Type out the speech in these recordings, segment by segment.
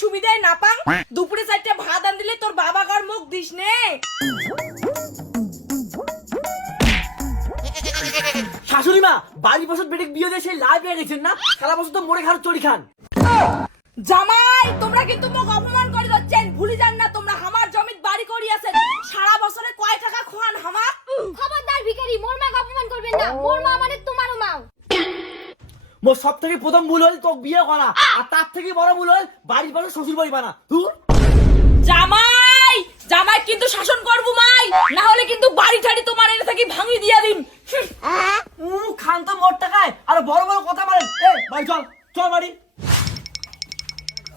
সুবিধায় না পাং দুপুরে 4টা ভাত আন দিলে তোর বাবা কার মুখ দিস নে। শাশুড়ি মা, 22 বছর বেটে বিয়ে দিয়ে সেই লাভ পেয়ে গেছেন না, সারা বছর তো মরে খাওয়ার চড়ি খান। জামাই তোমরা কিন্তু মোক অপমান করে যাচ্ছেন, ভুলি যান না তোমরা আমার জমিত বাড়ি করিয়াছেন, সারা বছরে কয় টাকা খোয়ান হামাক। খবরদার ভিখারি, মোর মা অপমান করবেন না, মোর মা মানে তোমারও মা। মোর সব থেকে প্রথম ভুল হল তোকে বিয়ে করা, আর তার থেকে বড় ভুল হল বাড়ির পাশে শ্বশুর বাড়ি বানা। জামাই জামাই কিন্তু শাসন করবো মাই, না হলে কিন্তু বাড়ি ঠাড়ি তোমার এনে থাকি ভাঙি দিয়া দিন। খান তো মোট টাকায় আর বড় বড় কথা বলেন। এ ভাই চল চল বাড়ি।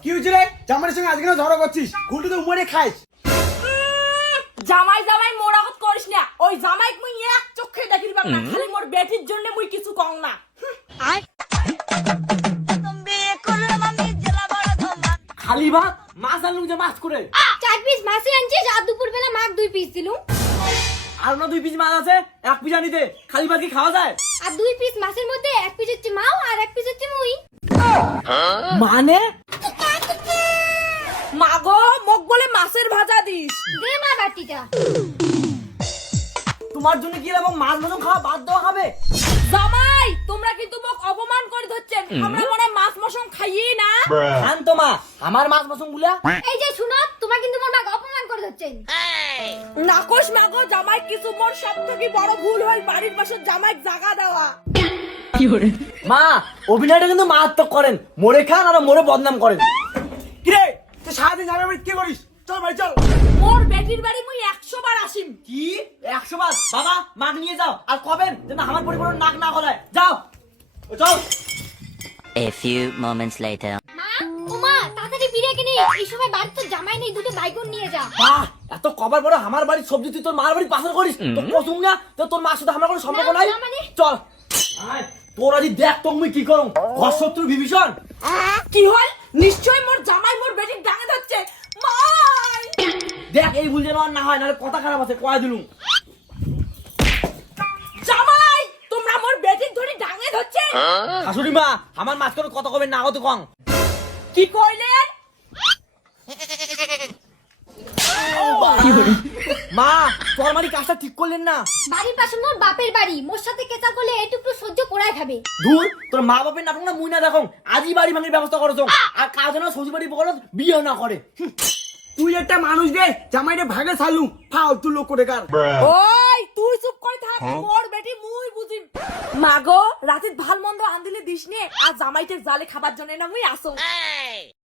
কি হয়েছে রে? জামাইয়ের সঙ্গে আজকে ঝগড়া করছিস? গুলটু তো উমরে খাইস। জামাই জামাই মোরাকত করিস না, ওই জামাই মুই এক চোখে দেখির বাং না, খালি মোর বেটির জন্য মুই কিছু কং না। খালি ভাত মাছ আনলুম যে মাছ করে 4 পিস মাছে আনছিস আর দুপুর বেলা মাছ 2 পিস দিলুম। আর না 2 পিস মাছ আছে, 1 পিস আনিতে খালি ভাত কি খাওয়া যায়? আর 2 পিস মাছের মধ্যে 1 পিস হচ্ছে মাও আর 1 পিস হচ্ছে মুই। মানে মাগো মোক বলে মাছের ভাজা দিস। দে মা বাটিটা। তোমার জন্য কি এরকম মাছ মতন খাওয়া বাদ দেওয়া হবে? জামাই তোমরা কিন্তু মোক অপমান করে ধরছেন, আমরা মনে হয় মাছ মশম খাইয়ে না। খান তো মা, আমার মাছ মশন গুলা। এই যে শুনো, তোমার কিন্তু মোর মা অপমান করে ধরছেন। নাকশ মাগো, জামাই কিছু মোর সব থেকে বড় ভুল হয় বাড়ির পাশে জামাই জায়গা দেওয়া। মা অভিনয়টা কিন্তু মারাত্মক করেন, মোরে খান আর মোরে বদনাম করেন। কিরে তুই সারাদিন জামাই বাড়ি কি করিস? চল ভাই চল। মোর বেটির বাড়ি মুই 100 বার আসিম। কি 100 বার? বাবা মাগ নিয়ে যাও, আর কবেন যেন আমার পরিবার নাক না গলায়। যাও চল। A few moments later. মা ও মা, তাড়াতাড়ি বিরে কিনে, এই সময় বাড়িতে তো জামাই নেই, দুটো বাইগুন নিয়ে যা। বাহ, এত কবার বড় আমার বাড়ির সবজি তুই তোর মার বাড়ি পাচার করিস? তো পছন্দ না তো তোর মার সাথে আমার কোনো সম্পর্ক নাই। না, মানে? চল আয়, তোর আজ দেখ তুমি কি করো। ঘর শত্রু বিভীষণ। কি হল? নিশ্চয় মোর জামাই মোর বেটির ডাঙে ধরছে। মাই দেখ এই ভুল যেন আর না হয়, নাহলে কথা খারাপ আছে কয়া দিলুম। জামাই তোমরা মোর বেটির ধরে ডাঙে ধরছে। শাশুড়ি মা, আমার মাছ করে কত কবে না হতো কং। কি কইলেন? মা তোর মারি কাজটা ঠিক করলেন না। বাড়ির পাশে মোর বাপের বাড়ি, মোর সাথে কেচা করলে এটুকু সহ্য করাই খাবে। দূর, তোর মা বাপের নাটক না মুই না দেখো, আজই বাড়ি ভাঙির ব্যবস্থা করছো, আর কাজ না শ্বশুর বাড়ি বকরত বিয়ে না করে। তুই একটা মানুষ রে, জামাইরে ভাগে ছাড়লুম, ফালতু লোক করে কার। ওই তুই চুপ করে থাক, মোর বেটি মুই বুঝিম। মাগো রাতে ভাল মন্দ আন্দিলে দিস নে, আর জামাইতে জালে খাবার জন্য না মুই আসো।